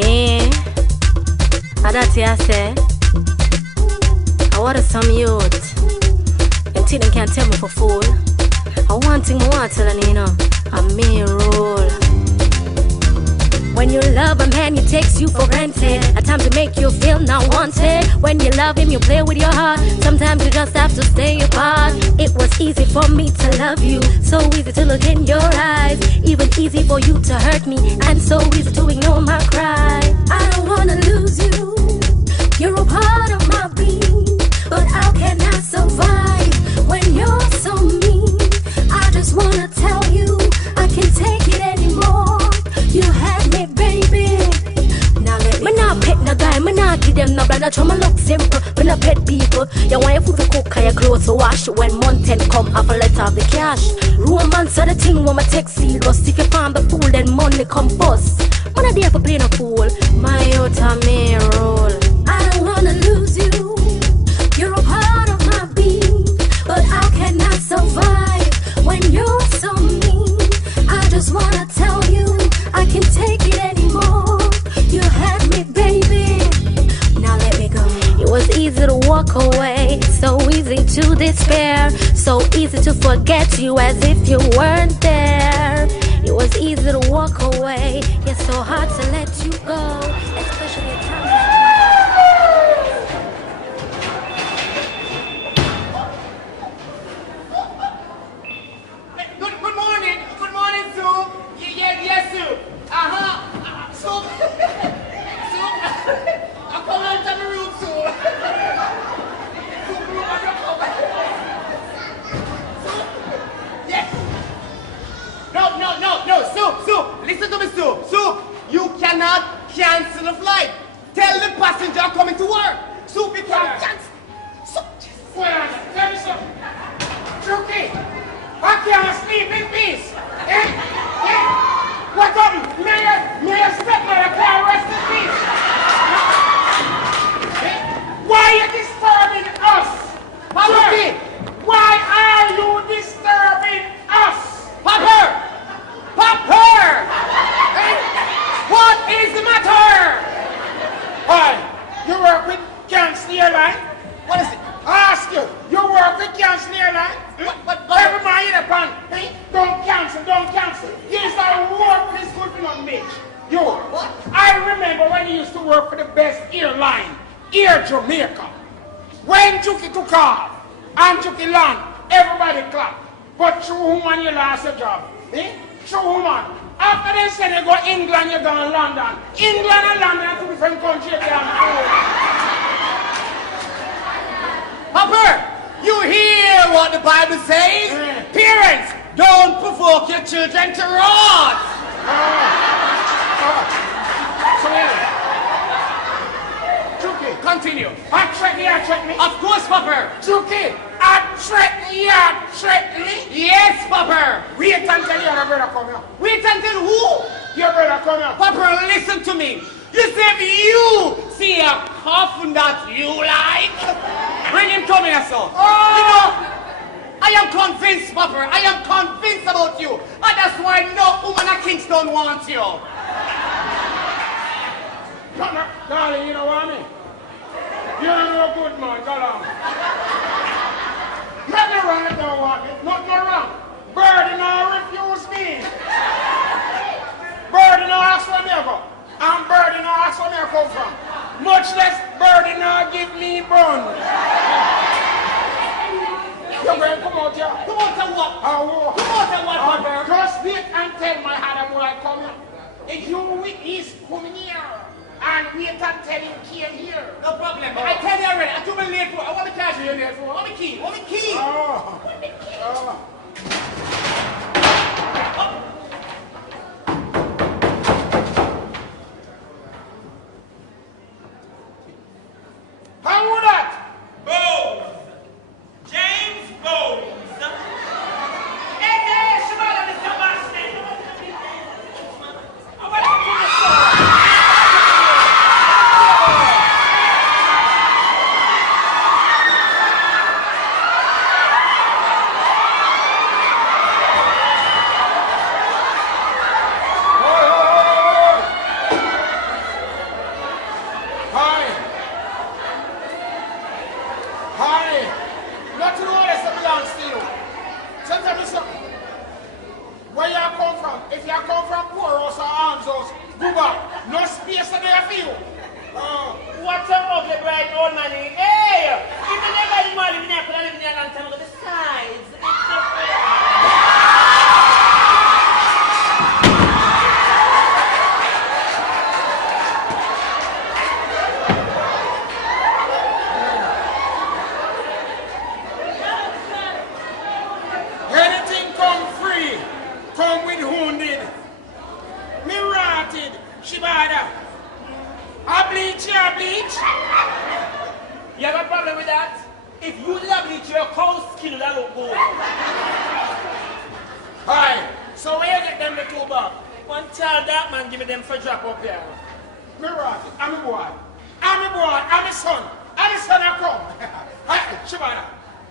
Eh? That's I say. I want some youth. Until them can't tell me for fool. I want thing I want to tell you know. I'm me rule. When you love a man, he takes you for granted. A time to make you feel not wanted. When you love him, you play with your heart. Sometimes you just have to stay apart. It was easy for me to love you, so easy to look in your eyes. Even easy for you to hurt me, and so easy to ignore my cry. I don't wanna lose you. You're a part of my being, but how can I survive when you're so mean? I just wanna tell you, I can't take it anymore. You had me, baby. Now let me not pet no guy, me not give them no brother. Try me look simple, me not pet people. You want your food to cook and your clothes to wash. When month end come, have a let off the cash. Romance are the thing when my text serious. If you find the fool, then money come first. Man a there for playing a fool. My out of me roll. I don't wanna lose you. You're a part of my being, but how can I survive when you're so mean? I just wanna tell you, I can't take it anymore. You had me, baby. Now let me go. It was easy to walk away, so easy to despair, so easy to forget you as if you weren't there. It was easy to walk away, yet so hard to let you go, especially at times like Good morning, Sue. Yes, Sue. Sue. Sue. I'm coming out of the room, Sue. Sue, look at your cover. Sue. Yes. No, Sue. Listen to me, Sue. Sue, you cannot cancel the flight. Tell the passenger I'm coming to work. Sue, we can't cancel. Sue. Well, tell me something. Chucky, I can't sleep in peace. What are you? May your stepmother can't rest in peace. Why are you disturbing us? Chucky. Why are you disturbing us? Papa! What is the matter? Why? You work with Cancel Airline? What is it? I ask you, you work with Cancel Airline? But Every man in the pan, don't cancel. Yes, I work with this good for nothing, bitch. You. What? I remember when you used to work for the best airline, Air Jamaica. When Chucky took off and Chucky land, everybody clapped. But through woman, you lost your job. Through woman. After they said you go England, you go to London. England and London are two different countries. Papa, you hear what the Bible says? Parents, don't provoke your children to wrath. Chucky, Continue. threaten me. Of course, Papa. Chucky, threaten me. Yes, Papa. Wait until your brother come here. Wait until who? Your brother come here. Papa, listen to me. You say if you see a coffin that you like, bring him come here, son. You know, I am convinced, Papa. I am convinced about you. And that's why no woman at Kingston wants you. No, darling, you know what I mean? You're no good man, go on. Nothing wrong, you don't want me. Nothing wrong. Birdie now refuse me. Birdie now ask where me go. And Birdie now ask where me come from. Much less Birdie now give me bun. You're going to come out here. Come on, tell what? Come on, tell what, Papa? Just wait and tell my Adam will I come here. If you with his coming here. And wait and tell him came here. No problem. I tell you already. I'm too late for. I want the cash here late for. I want the key. I want the key. How would that? Bowes. James Bowes. Mr. Bashment. I want to put this on. house. Go back. No space there for you. What's up, ugly bright old man? Hey! If you never money, we never live in a long time ago. Besides, it's Anything come free, come with wounded. Me rotted, Shibada. I bleach, you bleach. You have a problem with that? If you did bleach your cow's skin, that look good. Hi. So where you get them the two back? One child that man give me them for drop up here. Me rotted. I'm a boy. I'm a boy. I'm a son. I'm a son I come. Hi, Shibada.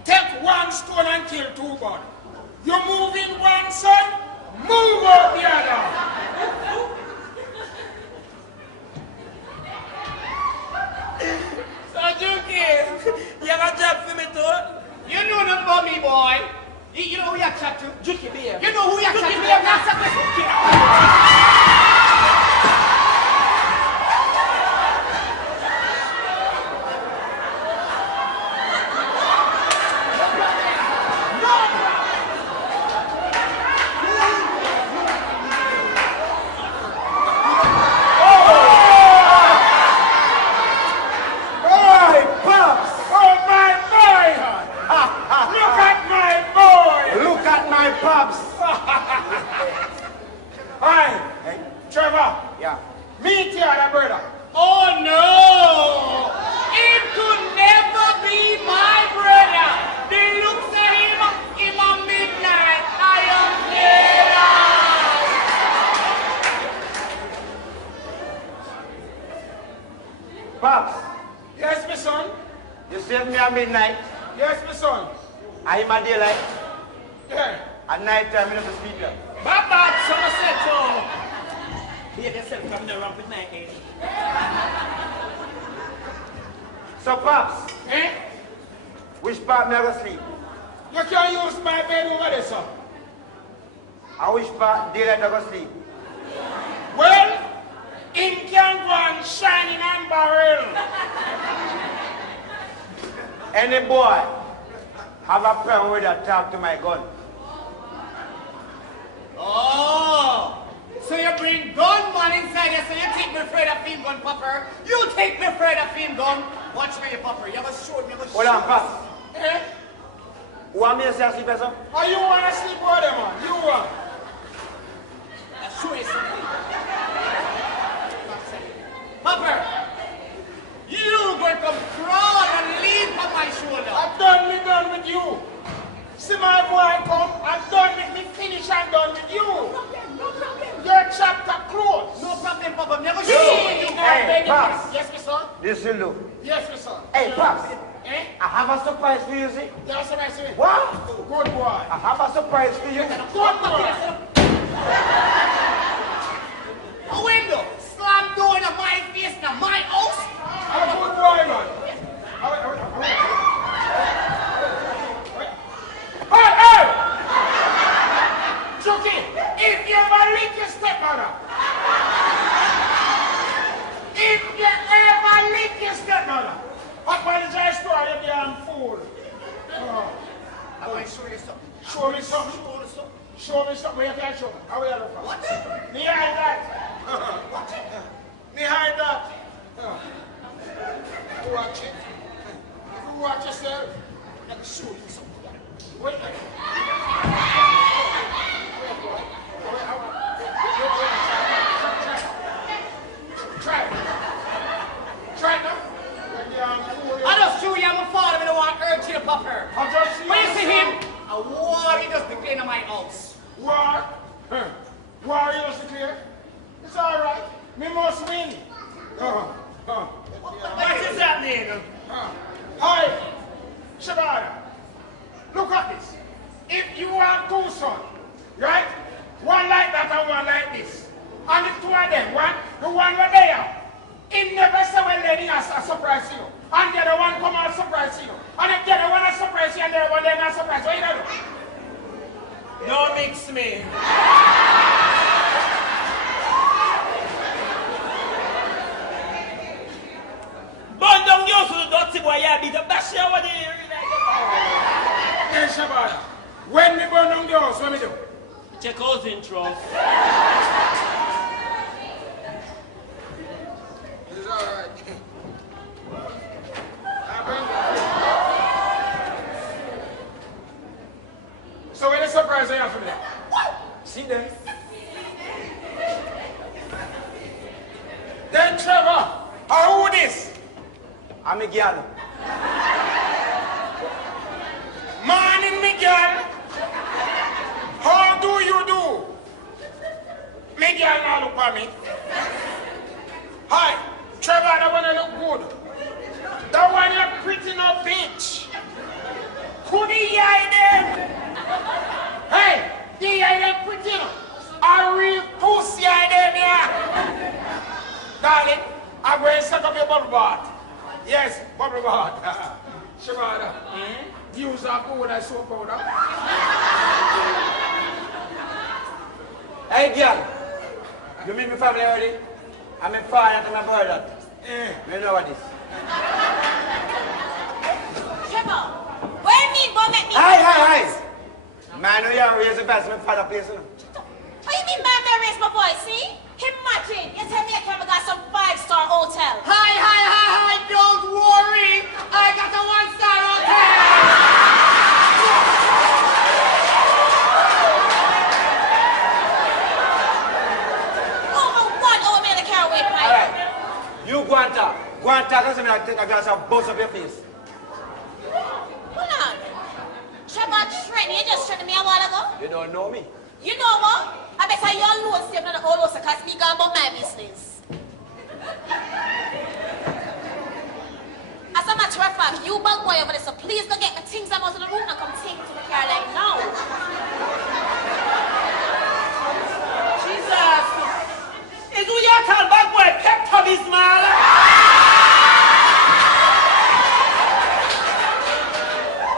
Take one stone and kill two birds. You move in one son, move out the other. So, Juki, you have a job for me too? You know nothing about me, boy. You know who you chat to? Juki, behave. You know who you chat to? Juki, You have to chat to. Pops! Hi! Hey. Trevor! Yeah. Meet your other brother. Oh no! It could never be my brother. The looks at him in a midnight. I am dead. Pops! Yes, my son? You saved me at midnight. Yes, my son. I in my daylight. Yeah. At night time, you have to sleep here. Bad, Somerset, so. Behave yourself, come there, ramp with my age. So, Pops, Eh? which part may I go sleep? You can use my bed over there, son. And which part daylight I go sleep? Well, in can go and shining and barrel. Any boy have a problem with that talk to my gun. Oh, so you bring gunman inside here, so you take me afraid of him gun, Popper. You take me afraid of him gun. Watch me, Popper. You have a shoot me, you have a Hold on, Pops. Eh? Who want me to say sleep, sir? Or you want to sleep over there, man? You want? I'll show you something. Popper, you going to come crawl and lean on my shoulder. I'm done with you. See my boy come, I'm done with me, finish and done with you. No problem. Your chapter closed. No problem, Papa. Never You, shoot you. Hey, Pops. Yes, my son. This will do. Yes, my son. Hey, Pops. Eh? I have a surprise for you, see? You have something to say? What? Good boy. I have a surprise for you. Good boy. A window. Slam door in my face, in my house. I'm a good boy, man. Hey! Chucky, if you ever lick your stepmother, apologize to her, you damn fool. I'm going to show you something. Show me something. Show me something you can show me. How will you look for? What? Me hide that. What? Me hide that. Watch it. If you watch yourself, Let me show you something. wait. Try it now. You damn fool. I just show you I'm a father, I don't want to hurt you, Papa. I just see When you see you. him, a war he just declared in my house. War. War is clear. It's all right. Me must win. What is happening? Hi, Shabada. Look at this. If you have two sons, right? One like that and one like this. And the two of them, the one were there. He never say when lady has a surprise you. And the other one come and surprise you. And if the other one has surprise you and the other one then not surprise you, what you do? Don't mix me. Check out intro. It's all right. So when the surprise you have for me there? See them? Then Trevor, who this? I'm a girl. Morning, Miguel. How do you do? Miguel now look at me. Hi, Trevor, that one look good. That one you pretty no bitch. Could he hide them? Hey, the hide pretty no. A real pussy hide them here. Darling, I'm going to set up your bubble bath. Yes, bubble bath. Shabada. Use that good as soap powder. Hey, girl. You meet my family already? I'm a father and my brother. You know what this? Trevor, where you mean, boy, make me? Hi. Man, you are raised the best my father place, you know. What you mean, man, may raise my voice, see? Imagine, you tell me I came and got some 5-star hotel. Hi, don't worry. I got a 1-star hotel. Oh, man, I can't wait, All right. You go and talk. Go and talk, because I take a glass of buzz up your face. Hold on. Trevor threatened you, just threatened me a while ago. You don't know me. You know what? I bet you all know step on the whole house because me gone about my business. As a matter of fact, you bug boy over there, so please don't get my things out of the room and come take to the car like now. Jesus! Is who you call bad boy Pepto-Bismol?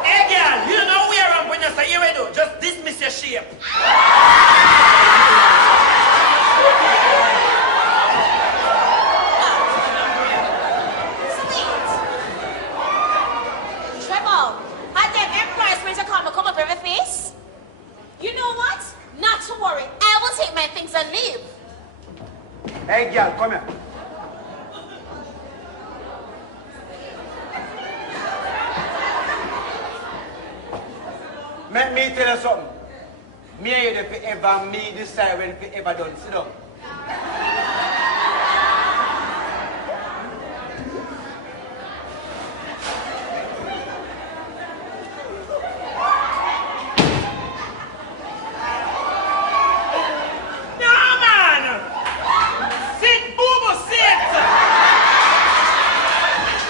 Hey girl, you know where I'm when you say you do. Just dismiss your shape. Sweet. Trevor, had them employees when you come up every face? You know what? Not to worry. I will take my things and leave. Hey, girl, come here. Let me tell you something. Me and you, if ever me decide when if ever done. Sit down. No man! Sit, boo, sit!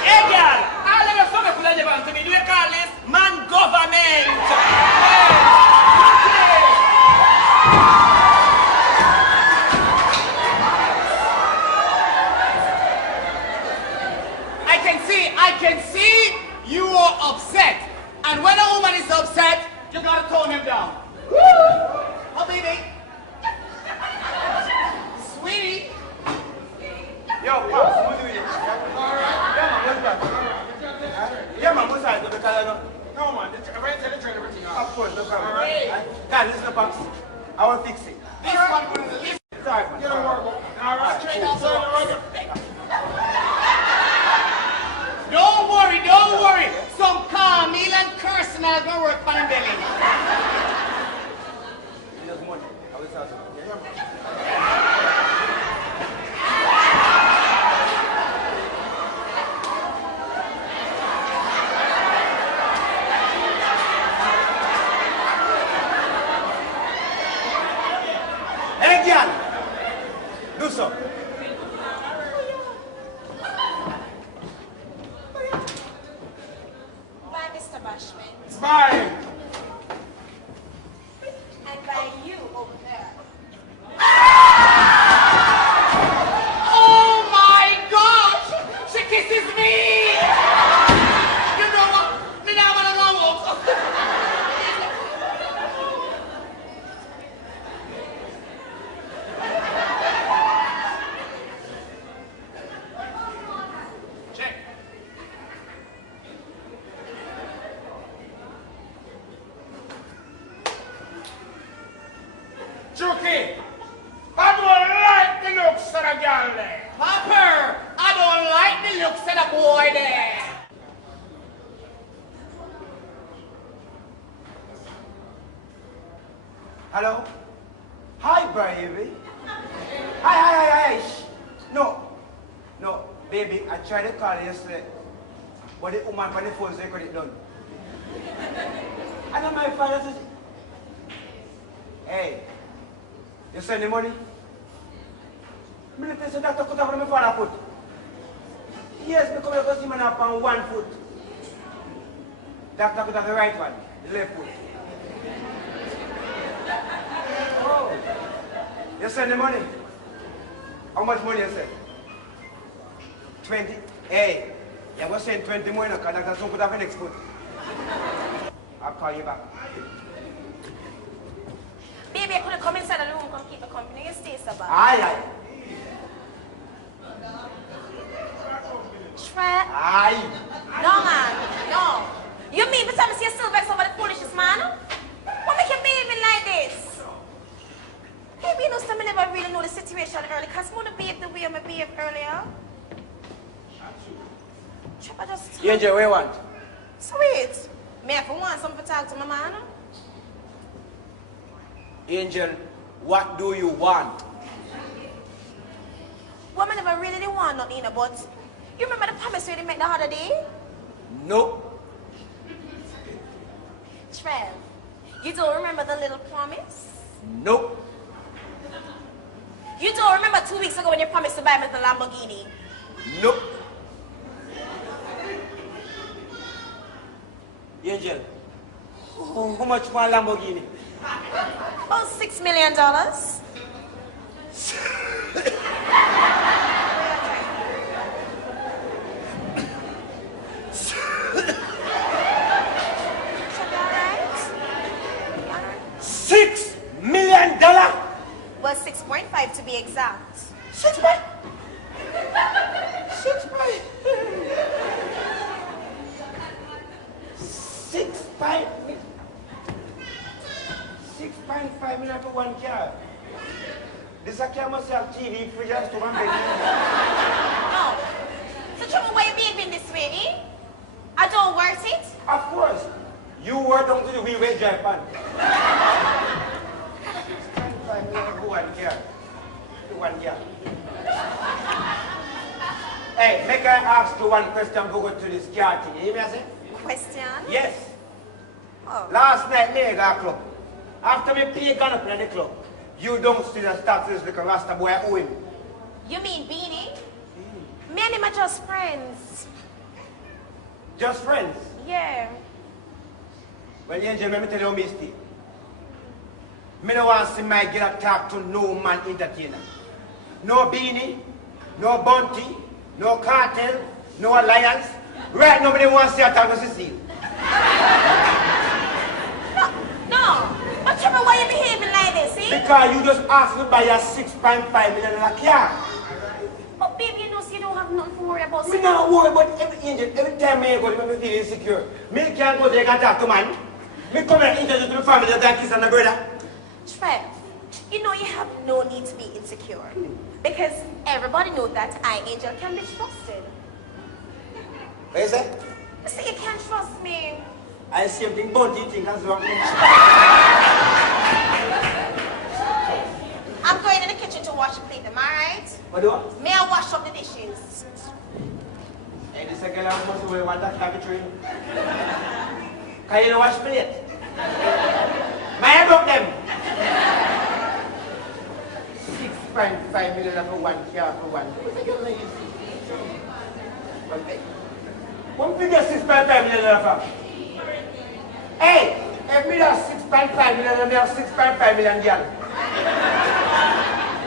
Hey girl, all of us some people live to me. Do you call this man government? I can see you are upset. And when a woman is upset, you gotta tone him down. Oh, baby. Sweetie. Yo, Pops, what do you do? All right. Yeah, man, what's that? Because I know. No, man. I'm ready to tell the train everything Of off. course, no problem. All right. God, listen, Pops. I will fix it. This one will listen. Sorry, man. You don't worry about it. All right. Straight outside the road. Don't worry. Some calm, meal and cursing are gonna work on him belly. Just money. I will start something. Yeah, man. Hey, girl. Do so. girl there. Papa, I don't like the looks of the boy there. Hello? Hi, baby. Hi. Shh. No, baby, I tried to call you yesterday, but the woman on the phone said I got it done. And then my father said, hey, you send the money? I said, Doctor, cut off my father foot. Yes, because I got him on 1 foot. Doctor, cut off the right one, the left foot. Oh, you send the money? How much money you send? 20? Hey, you're going to send 20 more because Doctor don't put off the next foot. I'll call you back. Baby, I couldn't come inside the room, come keep the company. You stay so bad. Aye. Trap. Aye. No, man. No. You mean because you're still vexed over the foolishness, man? What make you behaving like this? Baby, you know, some never really know the situation early because I want to behave the way I behaved earlier. Trap, I just... Angel, what you want? Sweet. May I want something to talk to my man? Angel, what do you want? Woman never really didn't want nothing, but you remember the promise we didn't make the other day? No. Trev, you don't remember the little promise? No. You don't remember 2 weeks ago when you promised to buy me the Lamborghini? No. Angel, how much for a Lamborghini? About $6 million. $6 million? Well, 6.5 to be exact. 6 point. 6 point. 6.5 million for one car. This car must have TV, fridge, and stove and bed. No. So, trouble why you behaving this way, eh? I don't worth it. Of course. You were down to the wheel drive pan. 6.5 million for one car. For one car. Hey, make I ask you one question before we go to this car thing. You hear me I say? Question? Yes. Oh. Last night, me got a club. After me pay gun up in the club, you don't see the start to this little Rasta boy I owe him. You mean Beanie? Me and him are just friends. Just friends. Yeah. Well, Angel, let me tell you how me stay. Me don't want to see my girl talk to no man entertainer. No Beanie, no Bounty, no Cartel, no Alliance. Right now, nobody wants to see her talk to Cecile. No. But trouble why you behaving like this, eh? Because you just asked me to buy a $6.5 million car. But baby, you know, so you don't have nothing to worry about. Me not worry about every Angel. Every time I go, me feel insecure. Me can't go there and talk to man. Me come here introduce to the family that I kiss and the brother. Trev, you know you have no need to be insecure. Because everybody knows that I, Angel, can be trusted. What is that? You say you can't trust me. I same thing Bounty think as well. I'm going in the kitchen to wash the plate, am I right? What do you want? May I wash up the dishes? Hey, this girl I must wear one that lavatory. Can you wash plate? May I broke them? 6.5 million for one car for one. Okay. One figure 6.5 million for. Hey, if me have 6.5 million, me have 6.5 million girl.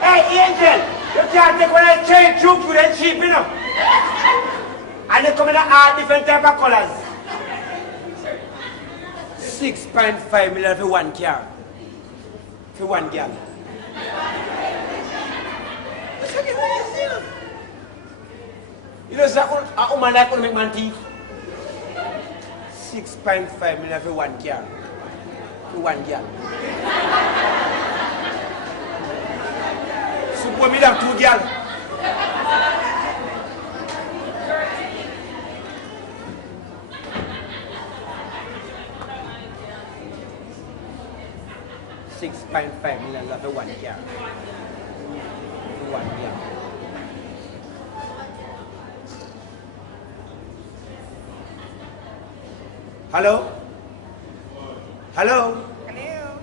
Hey, Angel, you can't take one of the chain tube food and cheap, you know. And they come in all different type of colors. 6.5 million for one car. For one girl. You know, a woman like to make man teeth. 6.5 million for one car. For one girl. Suppose me have two girls. 12.5 million for 1 year. For 1 year. Hello? Hello? Hello?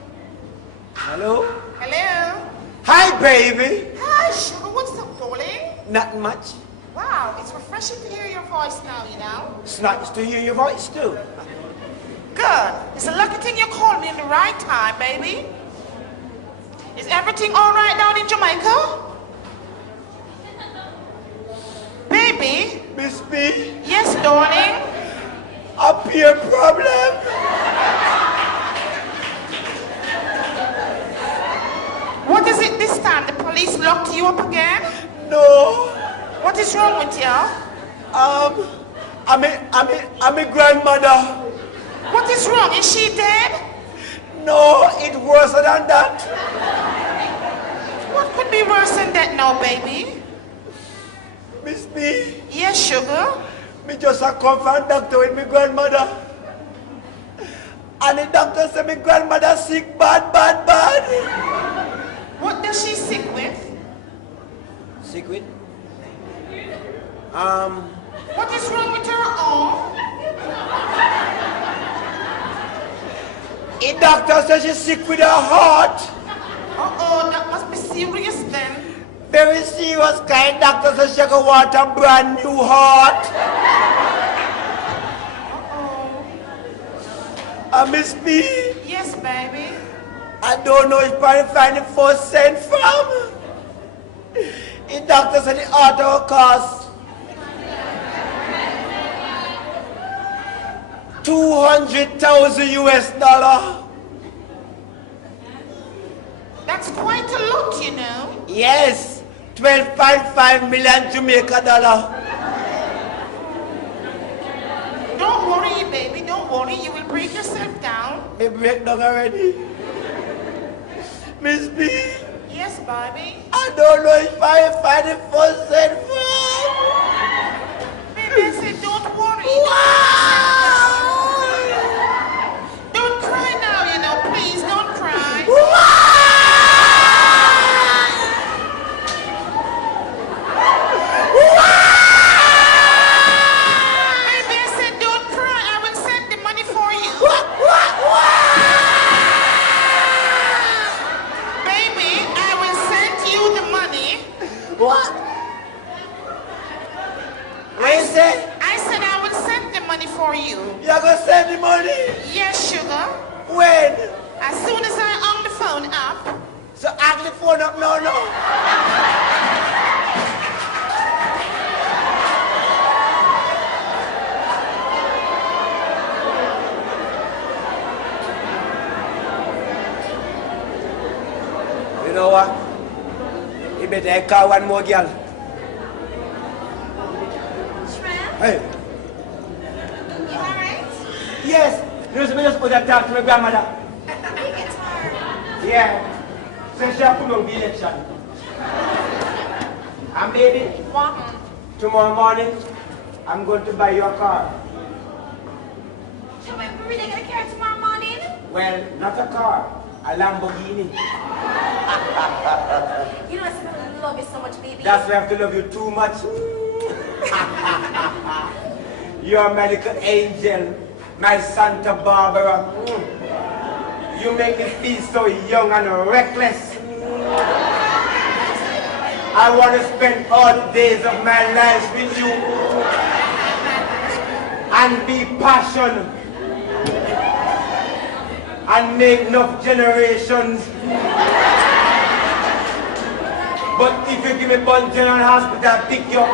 Hello? Hello? Hi, baby. Hi, sugar. What's up, darling? Not much. Wow, it's refreshing to hear your voice now, you know? It's nice to hear your voice, too. Good. It's a lucky thing you called me in the right time, baby. Is everything all right down in Jamaica? Baby? Miss B, Yes, darling? up here problem. What is it this time? The police locked you up again? No. What is wrong with you? I'm a grandmother. What is wrong? Is she dead? No, it's worse than that. What could be worse than that now, baby? Miss B, Yes, sugar? me just a come from doctor with my grandmother. And the doctor said my grandmother sick bad. What does she sick with? Sick with? What is wrong with her arm? The doctor says she's sick with her heart. Uh-oh, that must be serious then. Very serious kind. Doctor says she can want a brand new heart. Miss B, Yes, baby. I don't know if I find the first cent from. The doctor said the heart will cost $200,000 US. That's quite a lot, you know. Yes, 12.5 million Jamaican dollar. Don't worry, baby, don't worry. You will break yourself down. Me break down already. Miss B, Yes, baby. I don't know if I find the first cent from. Baby, I said don't worry. Don't cry now, you know. Please, don't cry. Baby, I said don't cry. I will send the money for you. Baby, I will send you the money. What? What you say? I said I will send the money for you. You're gonna send the money? Yes, sugar. When? As soon as I hung the phone up. So hang the phone up now. You know what? You better call one more girl. Hey. You alright? Yes. You just put that talk to my grandmother. You get tired. Yeah. So she put on the election. And baby, What? tomorrow morning, I'm going to buy you a car. So we're really gonna care tomorrow morning? Well, not a car, a Lamborghini. You know I love you so much, baby. That's why I have to love you too much. You're my little angel, my Santa Barbara. You make me feel so young and reckless. I want to spend all the days of my life with you and be passionate and make enough generations. But if you give me Bun General Hospital, I'll pick you up.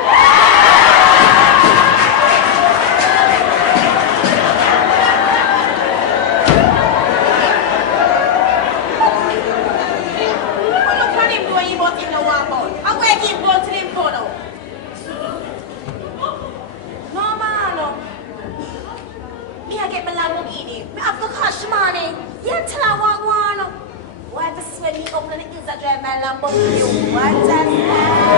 Lamborghini. What?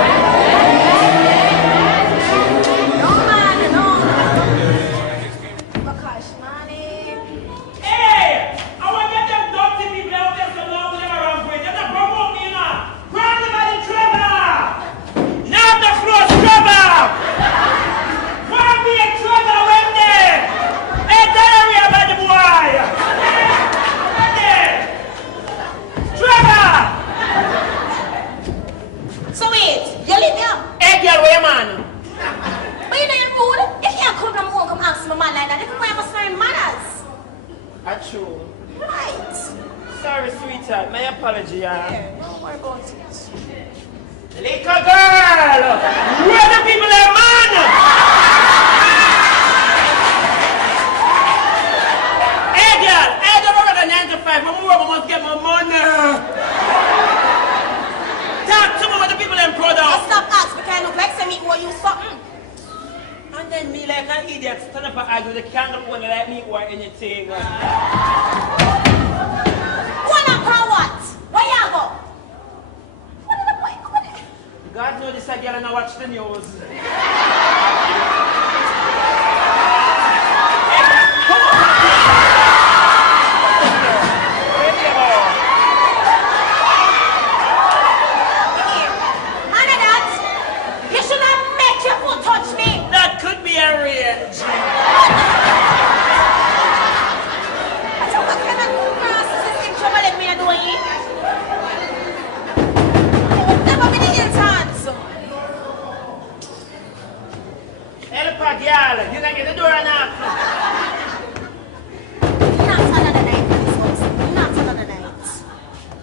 Hey, girl, where your man? But you know you're rude. You can't come from home come ask my man like that. If you want to learn manners. That's true. Right. Sorry, sweetheart. My apology, yeah. Here, don't worry about it. Little girl! Where the people are, man? Hey, girl! I don't know the 9 to 5. I'm more, I must get my money. Talk to me what the people are proud of. Stop asking because I look like some equal you something. And then me like an idiot stand up and argue the candle when they like me or anything. One up for what? Where you go? What did I what? God knows this girl and I watch the news. You can get the door and knock. Not another night, not another night.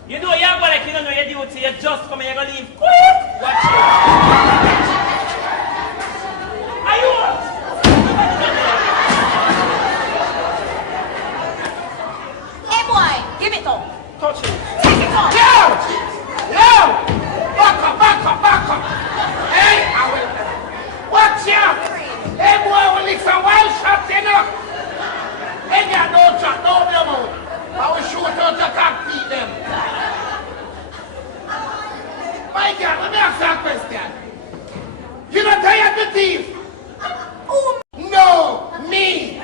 You know you're like you don't know your duty, you just come and you're gonna leave quick. Watch it. Are you what? Hey boy, give it up. Touch it. Take it up. Yo! Back up. Hey, I will. Watch out! Hey boy, will lick some wild shots, you know? Hey girl, don't chat, don't be about. I will shoot out the cock feet them. My girl, let me ask you a question. You not tired of the thief? No, me.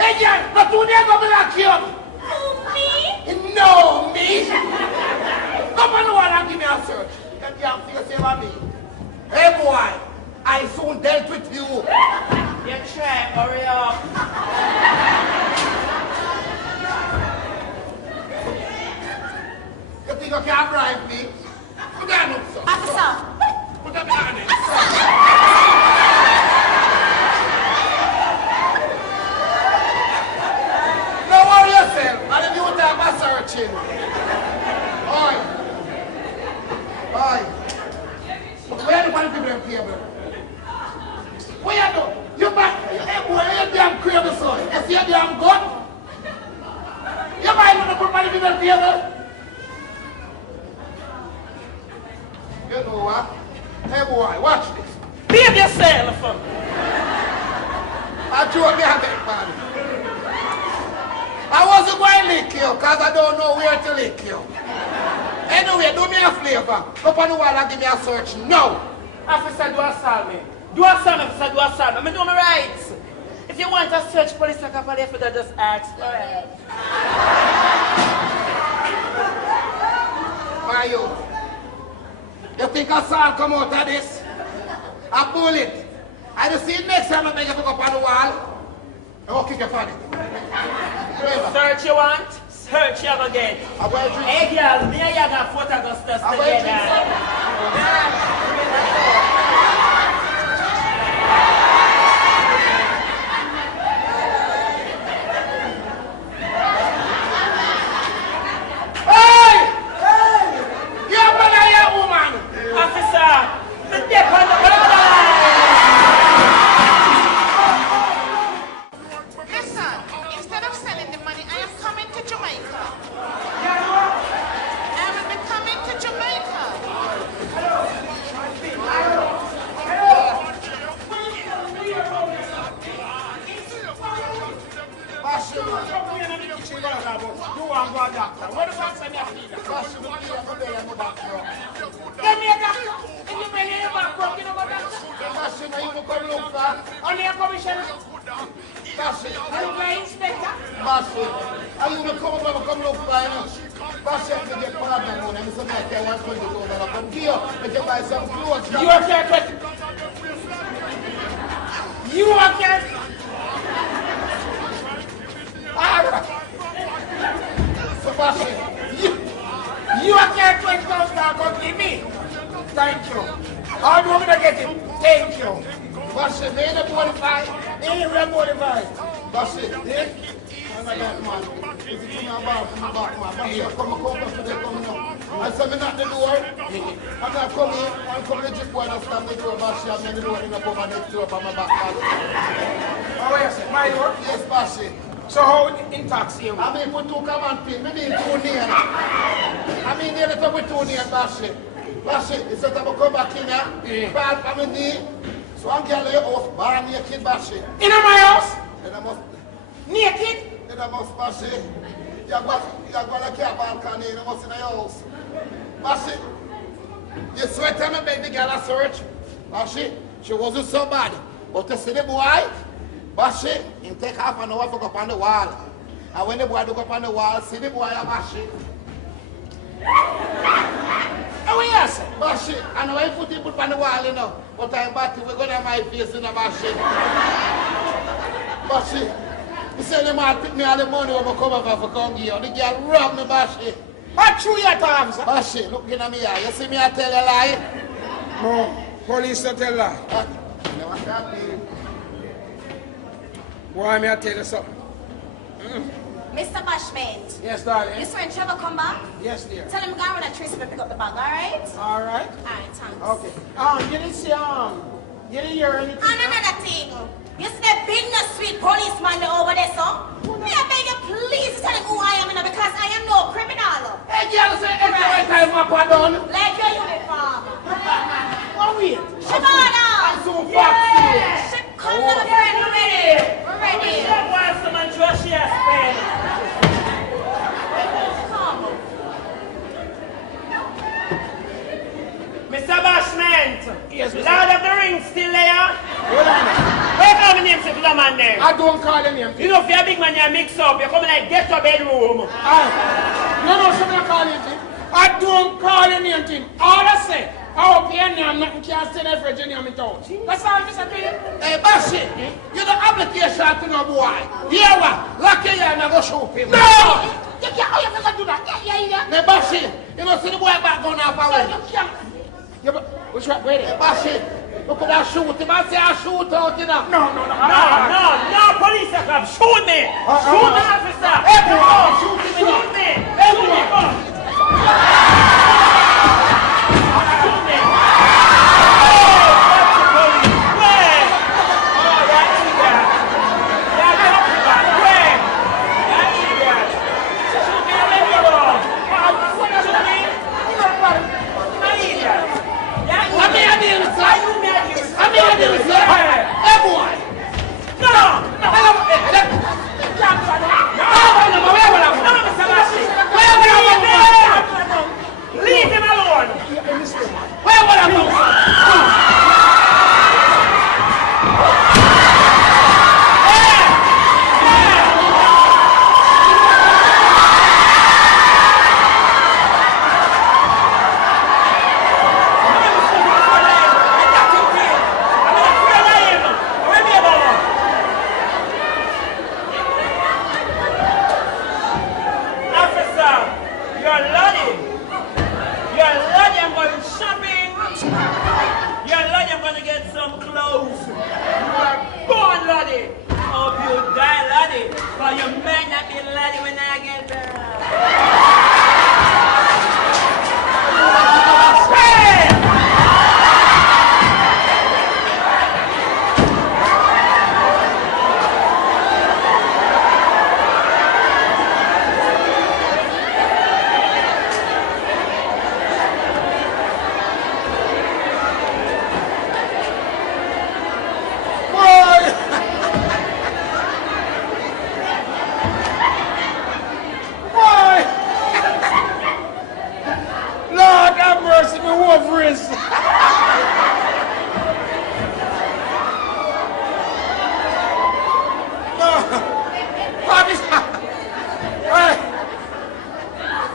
Hey girl, but who they gonna lock you up? Me? No, me. Come on over and give me a search. You can't feel the same as me. Hey boy, I soon dealt with you. You try, hurry up. You think you can bribe me? Put that up, sir. Officer. Put that on it. Don't worry yourself. I'll give you time for searching. Oi. Where the people in table? What you do? You back? Hey boy, you damn crazy son. You see your damn gun? You might want to put money in the table. You know what? Hey boy, watch this. Behave yourself. I told me I beg man. I wasn't going to lick you because I don't know where to lick you. Anyway, do me a flavor. Up on the wall and give me a search. No. Officer, do assault me. Do assault me, officer, do assault me. I'm doing my rights. If you want to search police like a police, just ask. Go ahead. Why you think assault come out of this? A bullet. I just see it next time I make you look up on the wall. I will kick your funny. Search you want? Search you again. Hey girl, me and you got Fort Augustus together. Hey! You're a man or you're a woman? Officer, me step on the Listen, instead of selling the money, I am coming to Jamaica. I will be coming to Jamaica. Only a commissioner. Bashment. Are you my inspector? Bashment. Are you the come look for him? Bashment, you get problem on him. So I tell you, $120 come here. Make you buy some clothes. You are careful. You are careful. Alright. So Bashment, You are careful $20 go give me. thank you. How do you want me to get him? Thank you. Bashment, may you modify? Hey, we are modified. Bashment, eh? I'm not that man. If you come about from the back, man. Bashment, come back to the coming up. I said, I'm not the door. I'm not coming. I'm coming to just boy and stand the door. Bashment, I'm in the door in the cover next door from my back. Oh, yes, my door? Yes, Bashment. So how in taxi you? I mean, put two command pin. I mean, two near. I mean, near the top with two near, Bashment. Bashment, it's a time to come back in here. Bad family. So I'm getting your house, bar naked, Bashment. In my house? Then I must, Naked? then I must, Bashment. You're going to care balcony, you must in your house. Bashment, you swear to me, make the girl a search. Bashment, she wasn't so bad. But to see the boy, Bashment, he take half an hour to go up on the wall. And when the boy do go up on the wall, see the boy a Bashment. Oh, yes. Bashment, I know I put him on the wall, you know. But I'm back, we're going to have my face in the Bashment. Bashment, he said the man pick me all the money when I come over for come here. The girl robbed me, Bashment. What true your time, sir? Bashment, look in me eye. You see me, I tell a lie? No, police don't tell lie. Never can't be. Why me I tell you something? Mr. Bashment, Yes, darling. this friend Trevor come back. Yes, dear. Tell him go run a trace and pick up the bag, alright? All right. Alright, thanks. Okay. You didn't see, you didn't hear anything? And another thing, you see that big no sweet policeman over there, so? Me, I beg you, please tell him who I am, you know, because I am no criminal. Hey, girl, say every time I pardon. Like your uniform. Oh, wait. Shimona! I'm so foxy. Come on, friend, we're ready. We're ready. Why someone trust you, friend? Come. Mr. Bashment. Yes, Mr. Lord of the Rings still there? Hold on. Where come the name to the man there? I don't call him name. You know, if you're a big man, you mix up. You come like get to bedroom. No, somebody call him thing. I don't call him name thing. All I say, I hope your name nothing can stay there for Jenny on me town. That's all Mr. Clean. Hey, Bashment, you the application to no boy. Here what? Lock your ear and I go shoot him. No! You can't, how you gonna do that? Yeah. Hey, Bashment, you know, see the boy back going off already. Yeah, but which one? Wait. Hey, Bashment, look at that shoot him. I say I shoot out, you know. No. No, police are come. Shoot me. Shoot me, officer. Everyone, shoot him. Shoot me. Everyone. Shoot me. Where? Oh, that's eager. That's not where? That's eager. Shoot me, let me go. Shoot me. I'm eager. I'm here, sir. Why you mad here? I'm here, sir. Everyone. No, Mr. Bashi. Leave him alone. Where would I go?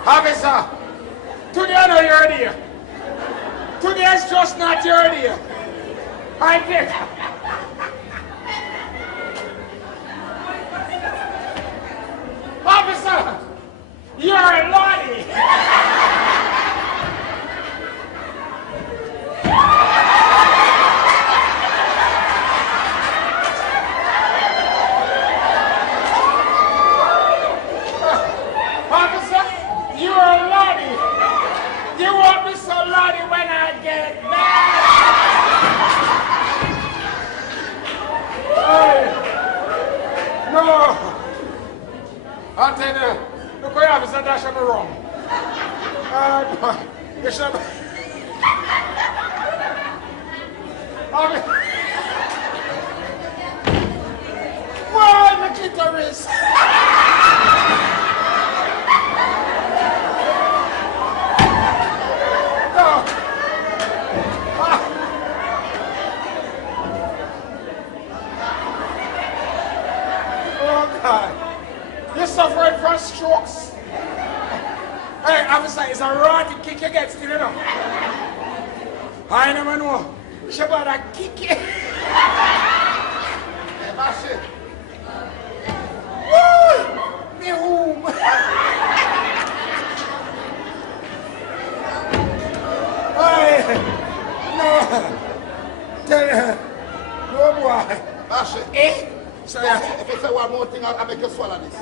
Officer, today I know you're here. Today is just not your day. I think. Officer, you're a lottie. Why my clitoris? Oh God. You're suffering from strokes. Hey, officer, it's a rod kick you get still, you know. I never know. Shabada kick you. Hey, Bashment. Woo! Me home. Hey, no. Tell you. No boy. Bashment. Eh? So yeah. If you say one more thing, I'll make you swallow this.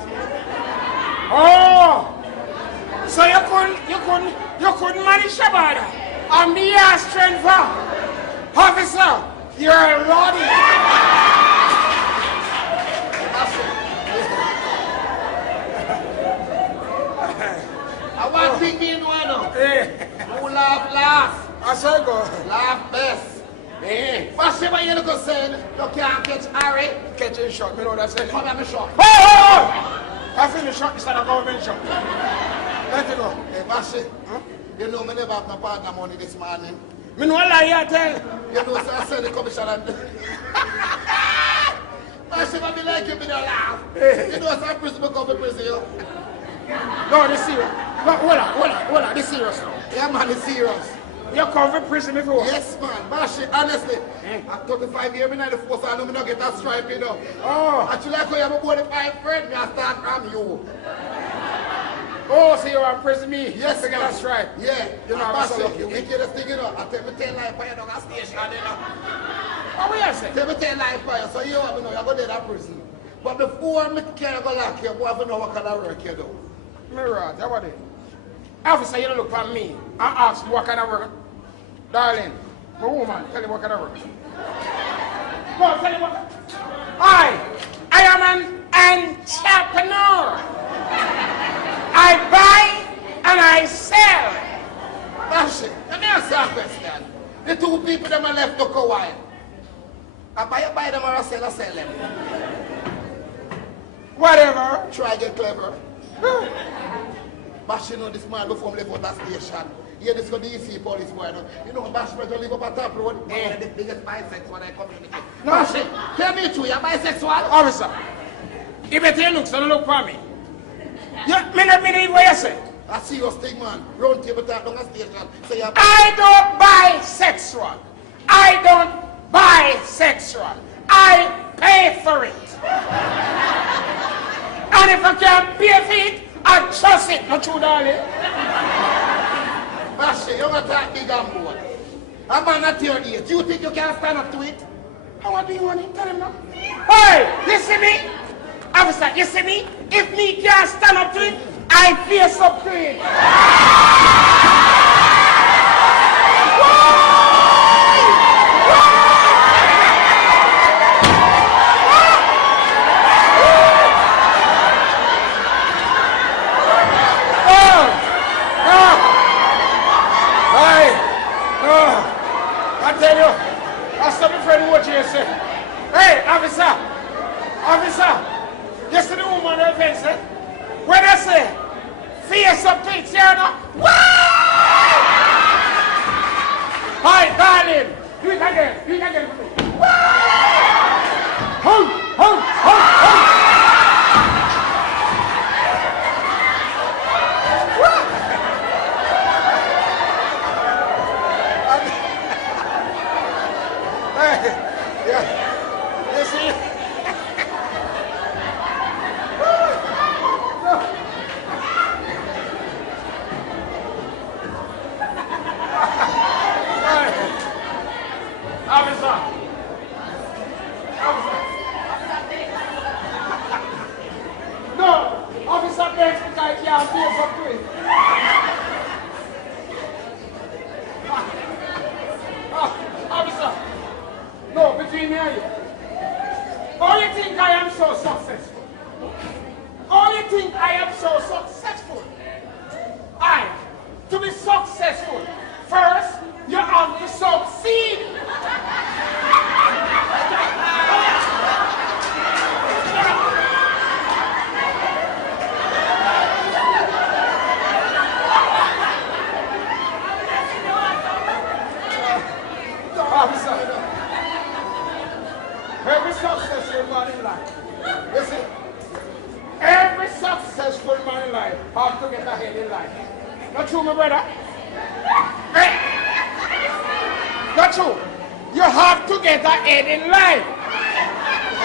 Oh! So you couldn't manage Shabada. And me a strength for. Officer, you're a lordy. I want to be in one now. Eh. Who laugh? I saw go. Laugh best. Eh. Bashment, what you look saying? You can't catch Harry. Catching shot, me know that's it. Come here, me shot. Oh! I feel the shot instead of government shot. Let it go. Hey, Bashment, you know me never have no partner money this morning. Me no lie here tell. You know, so I send the commission and... Bashment, I be like you, me don't laugh. You know, so I'm prison, I come to prison, you. No, this serious. No, hold on, this serious now. Yeah, man, it's serious. You come for prison before? Yes, man. Bashment, honestly, I'm 35 years, I'm in the force, I know me not get that stripe, you know. Oh. Actually, like how you have a boy, 5 friend, me I start from you. Oh, so you are prison me? Yes, to get man. that strike. Yeah. You know, I'm so Bashment, lucky. you get this thing, you know. I tell me 10 life for you, dog, I station, you know. What we are saying? Tell me 10 life for you, so you have to know, you're going to that prison. But before me can go lock you, boy, I have to know what kind of work you do. Me right, how about it? Officer, you don't look at me and ask what kind of work. Darling, my woman, tell me what kind of work. Go, tell me what. I am an entrepreneur. I buy and I sell. Bashment, let me ask you a question. The two people that are left to go wild. I buy them or I sell them. Whatever. Try get clever. Bashment, you know this man before I left out that station. Yeah, this is the DC police boy. You know, Bashment to live up at top road. One of the biggest bisexual in the community. No. Bashment, tell me true, you're bisexual? Officer, if you take looks, don't look for me. You, me not believe what you say. I see your thing, man. Round table talk down the station. So you're I don't buy sexual. I don't buy sexual. I pay for it. And if I can't pay for it, I trust it. Not true, darling. Bashment, you're going to talk big and bold. A man at your age, you think you can stand up to it? How do you want it? Tell him now. Hey, you see me? Officer, you see me? If me can't stand up to it, I face up to it. I tell you, I saw my friend what you say. Hey, officer, you see the woman on the fence, eh? When I say, face up to it, you know? Hi, darling, do it again for me. Ho! Yeah, you see? Officer. No, officer begs the guy can't face up to it. Officer. No, between me and you. Oh, you think I am so successful? Oh, you think I am so successful? To be successful, first, you have to succeed. Every successful man in life. Listen. Every successful man in life have to get ahead in life. Not true, my brother? Hey. Not true. You have to get ahead in life.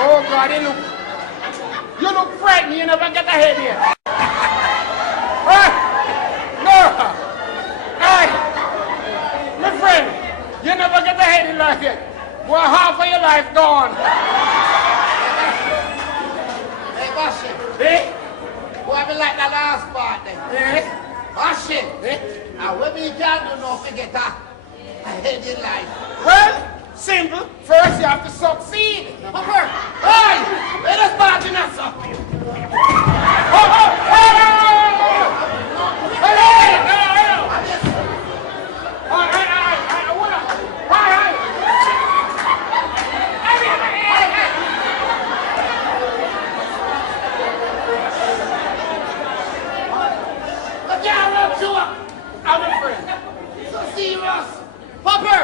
Oh God, you look frightened, you never get ahead here. No. Hey. My friend, you never get ahead in life yet. Well, half of your life gone. Hey, Bashment. Eh? Boy, I like that last part then. Eh? Bashment. And what we can do now to get ahead in life? Well, simple. First you have to succeed. Papa, hey! Let us start in that song. I'm a friend. So serious. Papa,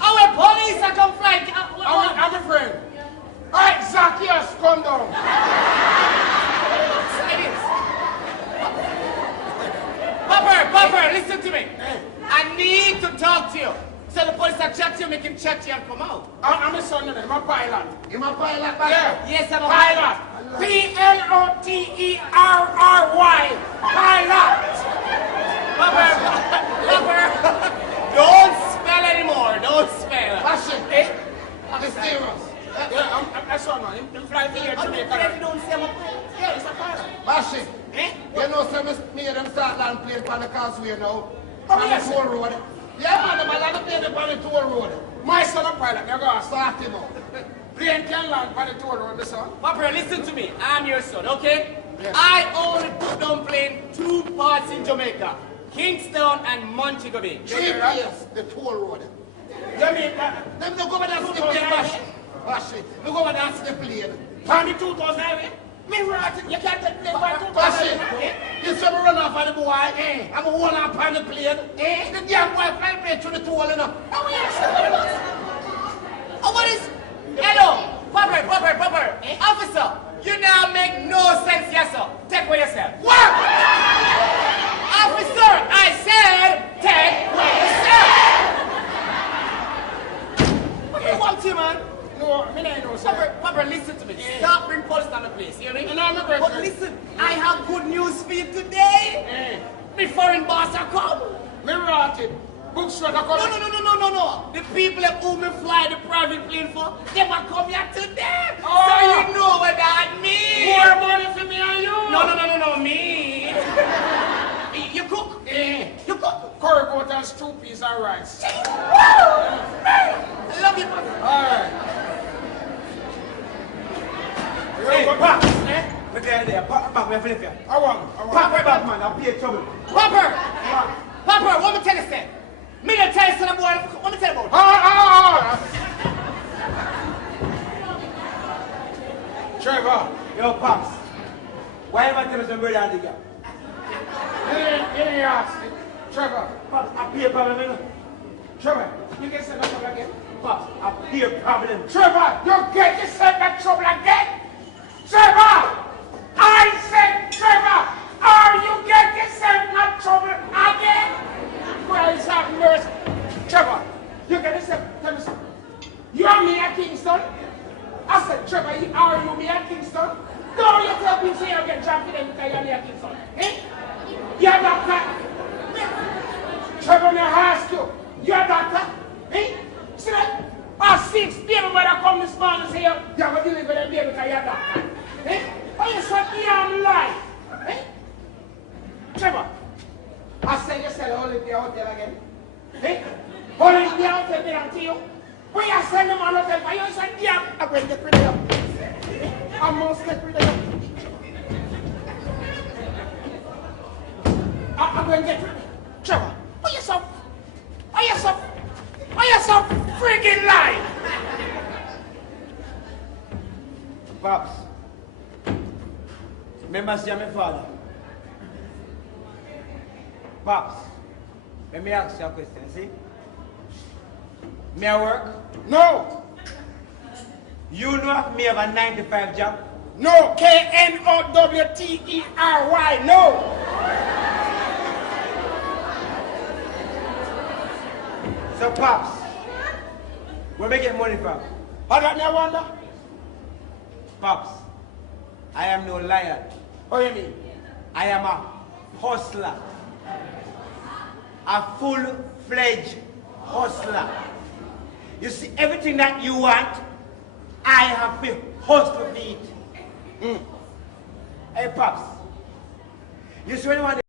our police are come flying. I'm a friend. All right, Zacchaeus, come down. Papa, listen to me. I need to talk to you. So the police are check you, make him check you and come out. I'm a son of them. I'm a pilot. You my pilot, Yeah. Yes, I'm a Pilot. P-L-O-T-E-R-R-Y. Pilot. Papa, don't spell anymore. Don't spell. Bashment. Eh? Mysterious. Yeah, I'm a son of him. Him fly to here to make If you don't say I'm a pilot. Yeah, it's a pilot. Bashment. Eh? You know, some me and them start land plane on the causeway now. Oh, On the yes. toll road. Yeah, man, them a land plane on the toll road. My son a pilot. I'm going to start. Start him out. Plane can land by the toll road, my son. Papa, listen to me. I'm your son, okay? Yes. I only put down plane 2 parts in Jamaica. Kingston and Montego Bay. Yes, the toll road. You mean that? Let me go over there and see the plane, Bashment. Let me go over there and see the plane. On the 2000 highway? Me right, you can't take plane by 2000 Bashment, highway. you saw me run off on the boy. I'm going to hold up on the plane. The damn boy fly plane through the toll, you know. Oh, yes. Oh, what is... Hello, Papa. Officer, you now make no sense, yes, sir. Take away yourself. What? Officer, I said, take away yourself. What do you want to, man? No, me not know, sir. Papa, listen to me. Stop bring police on the place, you hear me? No, I'm a great But friend. listen, I have good news for you today. Me foreign boss are come. Me rotted. Books for the color. No. The people who me fly the private plane for, they will come here today. Oh. So you know what that means. More money for me and you. No, me. You cook? You cook? Curry goat and stew peas and rice. I love you, Papa. All right. Hey, Papa! Look there. Papa, we have to leave here. I want. Papa, back, man. I'll be in trouble. Papa, what me tell you, say? Me not tell you, son of boy. What me tell you about? Trevor, Yo, Pops. Why am I telling some brother and the girl? you didn't ask me. Trevor, Pops, I pay a problem, you know. Trevor, you get set up again? Pops, I pay a problem. Trevor, you get yourself in trouble again? Trevor! I said, Trevor, are you get yourself in trouble again? Christ have mercy. Trevor, you get yourself, tell me something. You are me at Kingston? I said, Trevor, are you me at Kingston? Don't you tell people say you get trapped in them because you're me at Kingston. Eh? You're a doctor. Trevor, may I ask you, you're a doctor? Eh? See that? Our 6 baby brother come this morning and say, you're going to deliver them baby because you're a doctor. Eh? Are you so damn life? Eh? Trevor, I said you sell all in the hotel again. Eh? All in the hotel belong to you. When you sell them on the hotel, you say, damn, I'm going to get rid of you. I must get rid of you. I'm going to get rid of you. Trevor, are you so freaking lying? Pops, remember see my father? Pops, let me ask you a question, see? May I work? No. You know of me have a 9-to-5 job? No, Knowtery, no. So, Pops, where we get money from? How that me I wonder? Pops, I am no liar. What you mean? I am a hustler. A full-fledged hustler. You see, everything that you want, I have to hustle for it. Hey, Pops, you see when you want